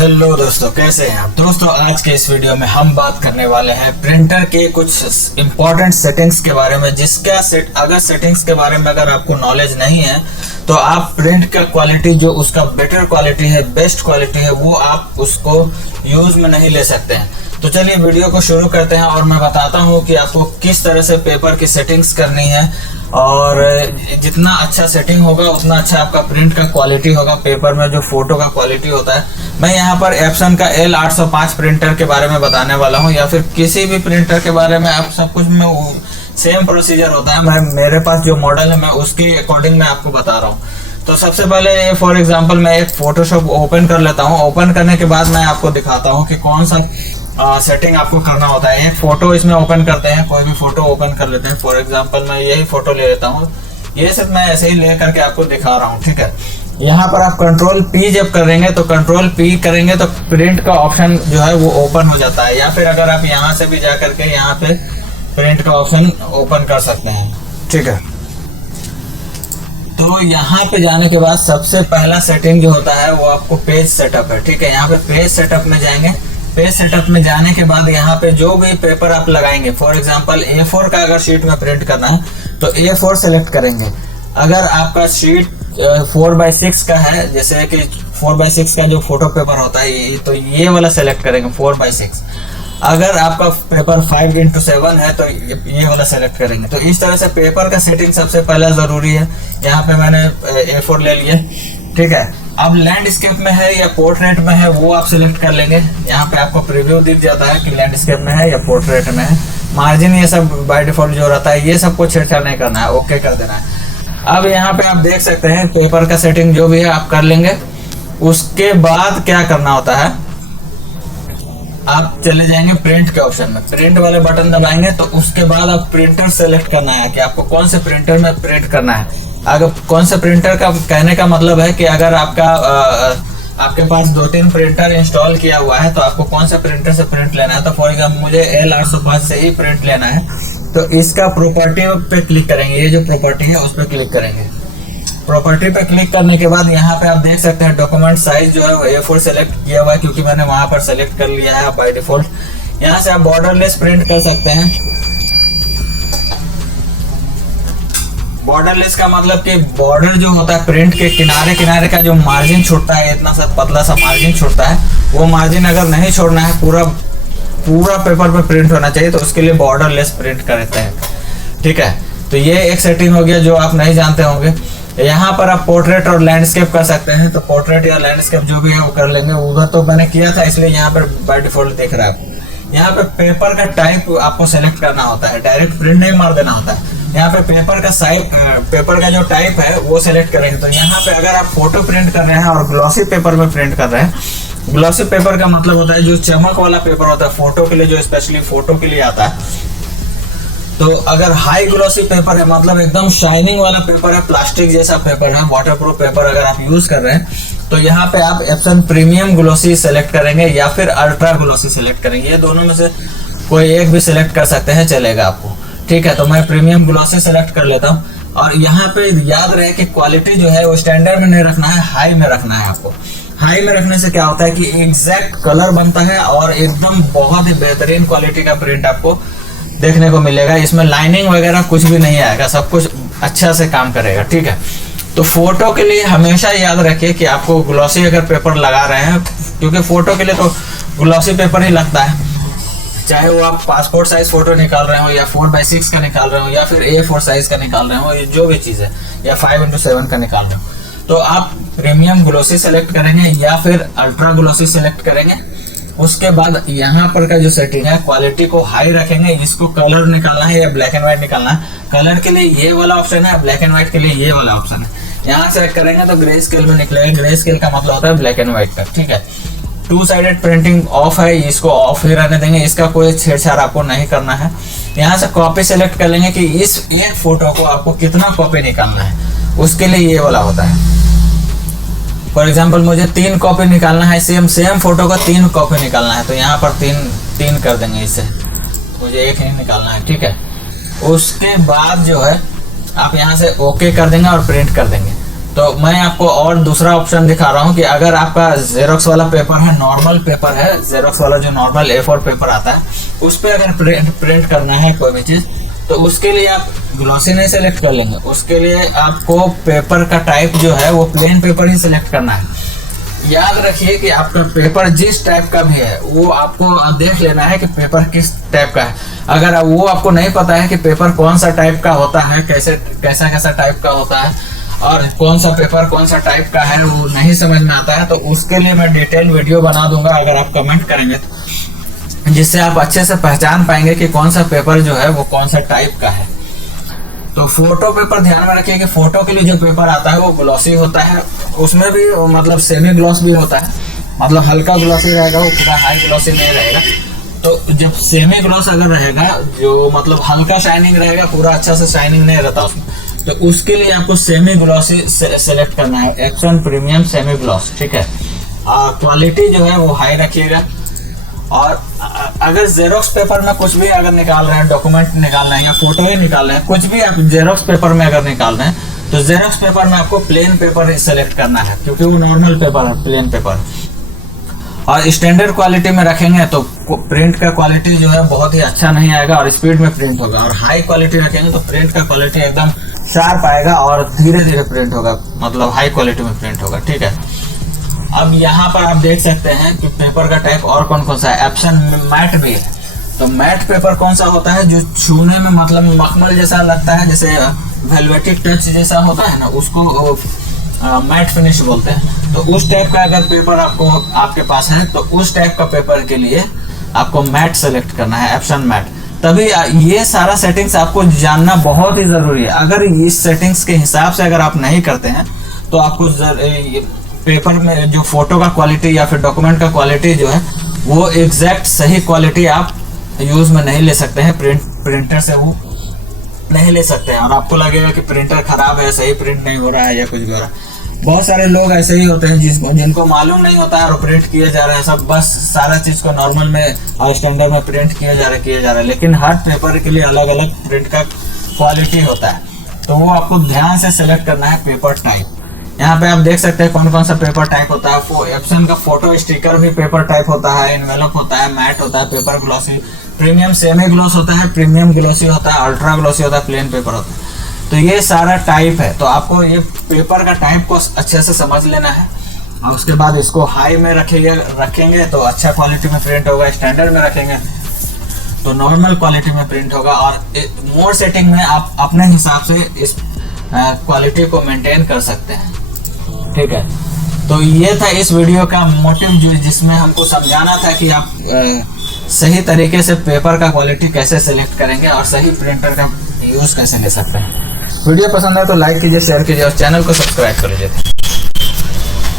Hello दोस्तों, कैसे हैं आप। दोस्तों आज के इस वीडियो में हम बात करने वाले हैं प्रिंटर के कुछ इंपॉर्टेंट सेटिंग्स के बारे में, जिसका अगर सेटिंग्स के बारे में अगर आपको नॉलेज नहीं है तो आप प्रिंट का क्वालिटी जो उसका बेटर क्वालिटी है, बेस्ट क्वालिटी है, वो आप उसको यूज में नहीं ले सकते हैं। तो चलिए वीडियो को शुरू करते हैं और मैं बताता हूँ कि आपको किस तरह से पेपर की सेटिंग्स करनी है, और जितना अच्छा सेटिंग होगा उतना अच्छा आपका प्रिंट का क्वालिटी होगा, पेपर में जो फोटो का क्वालिटी होता है। मैं यहाँ पर एप्सन का L805 प्रिंटर के बारे में बताने वाला हूँ, या फिर किसी भी प्रिंटर के बारे में। आप सब कुछ में सेम प्रोसीजर होता है, मैं मेरे पास जो मॉडल है मैं उसके अकॉर्डिंग मैं आपको बता रहा हूँ। तो सबसे पहले फॉर एग्जांपल मैं एक फोटोशॉप ओपन कर लेता हूँ। ओपन करने के बाद मैं आपको दिखाता हूँ कि कौन सा सेटिंग आपको करना होता है। एक फोटो इसमें ओपन करते हैं, कोई भी फोटो ओपन कर लेते हैं। फॉर एग्जांपल मैं यही फोटो ले लेता हूँ, ये सिर्फ मैं ऐसे ही ले करके आपको दिखा रहा हूँ, ठीक है। यहाँ पर आप कंट्रोल P जब करेंगे तो कंट्रोल P करेंगे तो प्रिंट का ऑप्शन जो है वो ओपन हो जाता है, या फिर अगर आप यहाँ से भी जा करके यहाँ पे प्रिंट का ऑप्शन ओपन कर सकते हैं, ठीक है। तो यहाँ पे जाने के बाद सबसे पहला सेटिंग जो होता है वो आपको पेज सेटअप है, ठीक है। यहाँ पे पेज सेटअप में जाएंगे। पेज सेटअप में जाने के बाद यहाँ पे जो भी पेपर आप लगाएंगे, फॉर एग्जांपल A4 का अगर शीट में प्रिंट करना है तो A4 सेलेक्ट करेंगे। अगर आपका शीट 4x6 का है, जैसे कि 4x6 का जो फोटो पेपर होता है तो ये वाला सेलेक्ट करेंगे 4x6। अगर आपका पेपर 5x7 है तो ये वाला सेलेक्ट करेंगे। तो इस तरह से पेपर का सेटिंग सबसे पहला जरूरी है। यहाँ पे मैंने A4 ले लिया, ठीक है। अब लैंडस्केप में है या पोर्ट्रेट में है वो आप सिलेक्ट कर लेंगे। यहाँ पे आपको प्रीव्यू दिख जाता है कि लैंडस्केप में है या पोर्ट्रेट में है। मार्जिन ये सब बाय डिफॉल्ट जो रहता है ये सबको छेड़छाड़ नहीं करना है, ओके कर देना है। अब यहाँ पे आप देख सकते हैं पेपर का सेटिंग जो भी है आप कर लेंगे। उसके बाद क्या करना होता है, आप चले जाएंगे प्रिंट के ऑप्शन में, प्रिंट वाले बटन दबाएंगे तो उसके बाद आप प्रिंटर सेलेक्ट करना है कि आपको कौन से प्रिंटर में प्रिंट करना है। अगर कौन से प्रिंटर का कहने का मतलब है कि अगर आपके पास 2-3 प्रिंटर इंस्टॉल किया हुआ है तो आपको कौन सा प्रिंटर से प्रिंट लेना है। तो फॉर एग्जाम्पल मुझे L805 से ही प्रिंट लेना है, तो इसका प्रॉपर्टी पे क्लिक करेंगे। ये जो प्रॉपर्टी है उस पर क्लिक करेंगे। प्रॉपर्टी पे क्लिक करने के बाद यहाँ पे आप देख सकते हैं डॉक्यूमेंट साइज जो है वो A4 सेलेक्ट किया हुआ है, क्योंकि मैंने वहां पर सेलेक्ट कर लिया है बाय डिफॉल्ट। यहाँ से आप बॉर्डरलेस प्रिंट कर सकते हैं। बॉर्डरलेस का मतलब कि बॉर्डर जो होता है प्रिंट के किनारे किनारे का जो मार्जिन छूटता है, इतना सा पतला सा मार्जिन छूटता है, वो मार्जिन अगर नहीं छोड़ना है, पूरा पेपर पे प्रिंट होना चाहिए, तो उसके लिए बॉर्डरलेस प्रिंट करते हैं, ठीक है। तो ये एक सेटिंग हो गया जो आप नहीं जानते होंगे। यहाँ पर आप पोर्ट्रेट और लैंडस्केप कर सकते हैं, तो पोर्ट्रेट या लैंडस्केप जो भी है वो कर लेंगे। उधर तो मैंने किया था इसलिए यहाँ पर बाय डिफॉल्ट दिख रहा है। यहाँ पे पेपर का टाइप आपको सेलेक्ट करना होता है, डायरेक्ट प्रिंट नहीं मार देना होता है। यहाँ पे पेपर का साइज, पेपर का जो टाइप है वो सेलेक्ट करेंगे। तो यहाँ पे अगर आप फोटो प्रिंट कर रहे हैं और ग्लॉसी पेपर में प्रिंट कर रहे हैं, ग्लॉसी पेपर का मतलब होता है जो चमक वाला पेपर होता है फोटो के लिए, जो स्पेशली फोटो के लिए आता है। तो अगर हाई ग्लॉसी पेपर है, मतलब एकदम शाइनिंग वाला पेपर है, प्लास्टिक जैसा पेपर है, वाटरप्रूफ पेपर अगर आप यूज कर रहे हैं, तो यहाँ पे आप एप्सन प्रीमियम ग्लॉसी सेलेक्ट करेंगे या फिर अल्ट्रा ग्लॉसी सेलेक्ट करेंगे। ये दोनों में से कोई एक भी सिलेक्ट कर सकते हैं, चलेगा आपको, ठीक है। तो मैं प्रीमियम ग्लॉसी सेलेक्ट कर लेता हूँ। और यहाँ पे याद रहे कि क्वालिटी जो है वो स्टैंडर्ड में नहीं रखना है, हाई में रखना है आपको। हाई में रखने से क्या होता है कि एग्जैक्ट कलर बनता है और एकदम बहुत ही बेहतरीन क्वालिटी का प्रिंट आपको देखने को मिलेगा। इसमें लाइनिंग वगैरह कुछ भी नहीं आएगा, सब कुछ अच्छा से काम करेगा, ठीक है। तो फोटो के लिए हमेशा याद रखिए कि आपको ग्लॉसी अगर पेपर लगा रहे हैं, क्योंकि फोटो के लिए तो ग्लॉसी पेपर ही लगता है, चाहे वो आप पासपोर्ट साइज फोटो निकाल रहे हो या 4x6 का निकाल रहे हो या फिर A4 साइज का निकाल रहे हो, ये जो भी चीज है, या 5x7 का निकाल रहे हो, तो आप प्रीमियम ग्लॉसी सेलेक्ट करेंगे या फिर अल्ट्रा ग्लॉसी सेलेक्ट करेंगे। उसके बाद यहाँ पर का जो सेटिंग है क्वालिटी को हाई रखेंगे। इसको कलर निकालना है या ब्लैक एंड व्हाइट निकालना है, कलर के लिए ये वाला ऑप्शन है, ब्लैक एंड व्हाइट के लिए ये वाला ऑप्शन है। यहाँ सेलेक्ट करेंगे तो ग्रे स्केल में निकलेगा। ग्रे स्केल का मतलब होता है ब्लैक एंड व्हाइट का, ठीक है। 2 साइडेड प्रिंटिंग ऑफ है, इसको ऑफ ही रहने देंगे, इसका कोई छेड़छाड़ आपको नहीं करना है। यहाँ से कॉपी सेलेक्ट कर लेंगे कि इस एक फोटो को आपको कितना कॉपी निकालना है, उसके लिए ये वाला होता है। फॉर एग्जाम्पल मुझे 3 कॉपी निकालना है, सेम फोटो का 3 कॉपी निकालना है, तो यहाँ पर 3 कर देंगे, इससे मुझे 1 ही निकालना है, ठीक है। उसके बाद जो है आप यहाँ से ओके कर देंगे और प्रिंट कर देंगे। तो मैं आपको और दूसरा ऑप्शन दिखा रहा हूँ कि अगर आपका जेरोक्स वाला पेपर है, नॉर्मल पेपर है, जेरोक्स वाला जो नॉर्मल A4 पेपर आता है, उस पर अगर प्रिंट करना है कोई भी चीज, तो उसके लिए आप ग्लॉसी नहीं सेलेक्ट कर लेंगे। उसके लिए आपको पेपर का टाइप जो है वो प्लेन पेपर ही सिलेक्ट करना है। याद रखिए कि आपका पेपर जिस टाइप का भी है वो आपको देख लेना है कि पेपर किस टाइप का है। अगर वो आपको नहीं पता है कि पेपर कौन सा टाइप का होता है, कैसा टाइप का होता है और कौन सा पेपर कौन सा टाइप का है, वो नहीं समझ में आता है, तो उसके लिए मैं डिटेल वीडियो बना दूंगा अगर आप कमेंट करेंगे तो, जिससे आप अच्छे से पहचान पाएंगे कि कौन सा पेपर जो है वो कौन सा टाइप का है। तो फोटो पेपर ध्यान में रखिए कि फोटो के लिए जो पेपर आता है वो ग्लॉसी होता है। उसमें भी मतलब सेमी ग्लॉस भी होता है, मतलब हल्का ग्लॉसी रहेगा, वो पूरा हाई ग्लॉसी नहीं रहेगा। तो जब सेमी ग्लॉस अगर रहेगा, जो मतलब हल्का शाइनिंग रहेगा, पूरा अच्छा से शाइनिंग नहीं रहता उसमें, तो उसके लिए आपको सेमी ग्लॉसी सेलेक्ट करना है, एप्सन प्रीमियम सेमी ग्लॉस। ठीक है, क्वालिटी जो है वो हाई रखिएगा। और अगर जेरोक्स पेपर में कुछ भी अगर निकाल रहे हैं, डॉक्यूमेंट निकाल रहे हैं या फोटो ही निकाल रहे हैं, कुछ भी आप जेरोक्स पेपर में अगर निकाल रहे हैं, तो जेरोक्स पेपर में आपको प्लेन पेपर सेलेक्ट करना है, क्योंकि वो नॉर्मल पेपर है, प्लेन पेपर। और स्टैंडर्ड क्वालिटी में रखेंगे तो प्रिंट का क्वालिटी जो है बहुत ही अच्छा नहीं आएगा और स्पीड में प्रिंट होगा। और हाई क्वालिटी रखेंगे तो प्रिंट का क्वालिटी एकदम शार्प आएगा और धीरे धीरे प्रिंट होगा, मतलब हाई क्वालिटी में प्रिंट होगा। ठीक है, अब यहाँ पर आप देख सकते हैं कि पेपर का टाइप और कौन कौन सा है। एप्सन मैट भी है। तो मैट पेपर कौन सा होता है, जो छूने में मतलब मखमल जैसा लगता है, जैसे वेलवेटी टच जैसा होता है ना, उसको मैट फिनिश बोलते हैं। तो उस टाइप का अगर पेपर आपके पास है, तो उस टाइप का पेपर के लिए आपको मैट सेलेक्ट करना है, एप्सन मैट। तभी ये सारा सेटिंग्स आपको जानना बहुत ही जरूरी है। अगर इस सेटिंग्स के हिसाब से अगर आप नहीं करते हैं, तो आपको पेपर में जो फोटो का क्वालिटी या फिर डॉक्यूमेंट का क्वालिटी जो है वो एग्जैक्ट सही क्वालिटी आप यूज में नहीं ले सकते हैं, प्रिंटर से वो नहीं ले सकते हैं। और आपको लगेगा कि प्रिंटर खराब है, सही प्रिंट नहीं हो रहा है या कुछ भी हो रहा है। बहुत सारे लोग ऐसे ही होते हैं जिनको मालूम नहीं होता है और प्रिंट किए जा रहे हैं सब, बस सारा चीज को नॉर्मल में और स्टैंडर्ड में प्रिंट किए जा रहे हैं। लेकिन हर पेपर के लिए अलग अलग प्रिंट का क्वालिटी होता है, तो वो आपको ध्यान से सिलेक्ट करना है पेपर टाइप। यहाँ पे आप देख सकते हैं कौन कौन सा पेपर टाइप होता है। एप्सन का फोटो स्टिकर भी पेपर टाइप होता है, एनवेलप होता है, मैट होता है, paper glossy, premium semi gloss होता है, प्रीमियम ग्लॉसी होता है, अल्ट्रा ग्लॉसी होता है, प्लेन पेपर होता है। तो ये सारा टाइप है। तो आपको ये पेपर का टाइप को अच्छे से समझ लेना है और उसके बाद इसको हाई में रखेंगे तो अच्छा क्वालिटी में प्रिंट होगा, स्टैंडर्ड में रखेंगे तो नॉर्मल क्वालिटी में प्रिंट होगा। और मोर सेटिंग में आप अपने हिसाब से इस क्वालिटी को मेंटेन कर सकते हैं। ठीक है, तो ये था इस वीडियो का मोटिव, जिसमें हमको समझाना था कि आप सही तरीके से पेपर का क्वालिटी कैसे सिलेक्ट करेंगे और सही प्रिंटर का यूज कैसे ले सकते हैं। वीडियो पसंद है तो लाइक कीजिए, शेयर कीजिए और चैनल को सब्सक्राइब कर लीजिए।